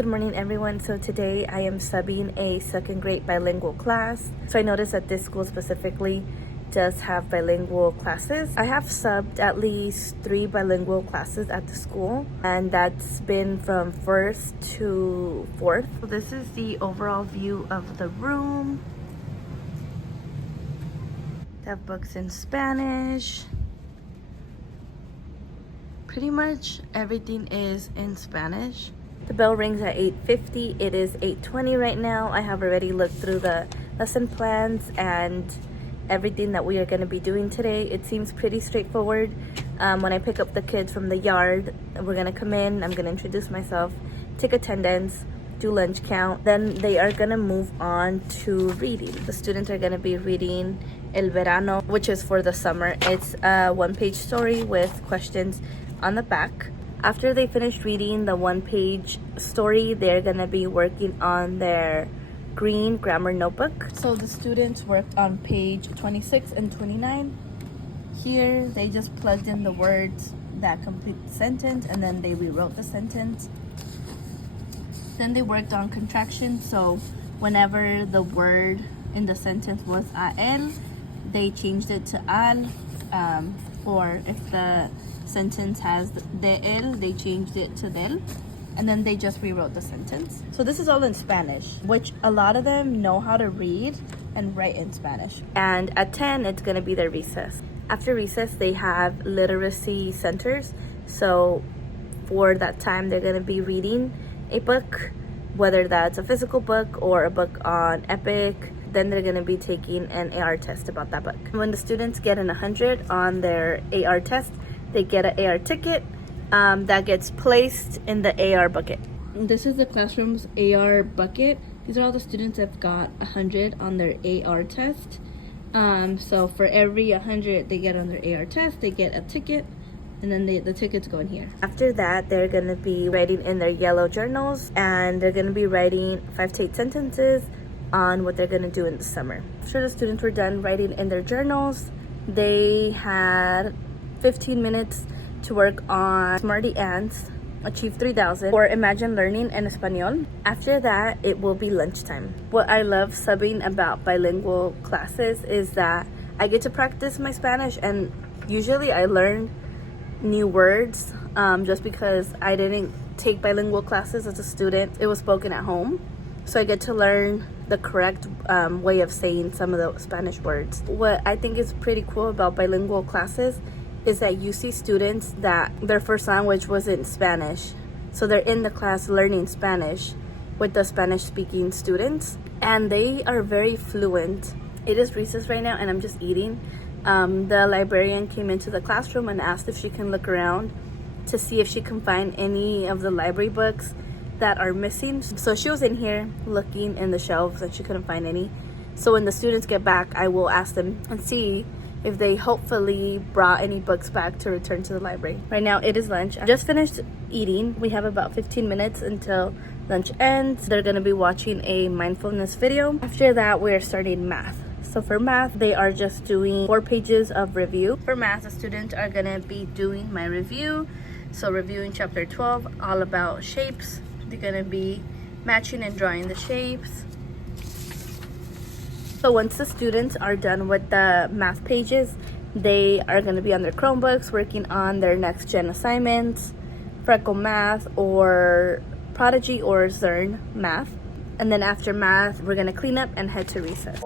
good morning everyone. So today I am subbing a second grade bilingual class. So I noticed that this school specifically does have bilingual classes. I have subbed at least 3 bilingual classes at the school, and that's been from 1st to 4th. So this is the overall view of the room. They have books in Spanish. Pretty much everything is in Spanish. The bell rings at 8:50. It is 8:20 right now. I have already looked through the lesson plans and everything that we are going to be doing today. It seems pretty straightforward. When I pick up the kids from the yard, we're going to come in, I'm going to introduce myself, take attendance, do lunch count. Then they are going to move on to reading. The students are going to be reading El Verano, which is for the summer. It's a 1-page story with questions on the back. After they finish reading the 1-page story, they're gonna be working on their green grammar notebook. So the students worked on page 26 and 29. Here, they just plugged in the words that complete the sentence, and then they rewrote the sentence. Then they worked on contractions. So whenever the word in the sentence was a él, they changed it to al, or if the sentence has de él, they changed it to del, and then they just rewrote the sentence. So this is all in Spanish, which a lot of them know how to read and write in Spanish. And at 10, it's gonna be their recess. After recess, they have literacy centers. So for that time, they're gonna be reading a book, whether that's a physical book or a book on epic. Then they're gonna be taking an AR test about that book. When the students get an 100 on their AR test, they get an AR ticket that gets placed in the AR bucket. This is the classroom's AR bucket. These are all the students that got 100 on their AR test. So for every 100 they get on their AR test, they get a ticket, and then the tickets go in here. After that, they're gonna be writing in their yellow journals, and they're gonna be writing 5 to 8 sentences on what they're gonna do in the summer. After the students were done writing in their journals, they had 15 minutes to work on Smarty Ants, Achieve 3000, or Imagine Learning en Español. After that, it will be lunchtime. What I love subbing about bilingual classes is that I get to practice my Spanish, and usually I learn new words just because I didn't take bilingual classes as a student. It was spoken at home. So I get to learn the correct way of saying some of the Spanish words. What I think is pretty cool about bilingual classes is that you see students that their first language wasn't Spanish. So they're in the class learning Spanish with the Spanish speaking students, and they are very fluent. It is recess right now and I'm just eating. The librarian came into the classroom and asked if she can look around to see if she can find any of the library books that are missing. So she was in here looking in the shelves and she couldn't find any. So when the students get back, I will ask them and see if they hopefully brought any books back to return to the library. Right now it is lunch. I just finished eating. We have about 15 minutes until lunch ends. They're gonna be watching a mindfulness video. After that, we're starting math. So for math, they are just doing 4 pages of review. For math, the students are gonna be doing my review. So reviewing chapter 12, all about shapes. They're gonna be matching and drawing the shapes. So once the students are done with the math pages, they are going to be on their Chromebooks working on their next gen assignments, Freckle Math or Prodigy or Zern Math. And then after math, we're going to clean up and head to recess.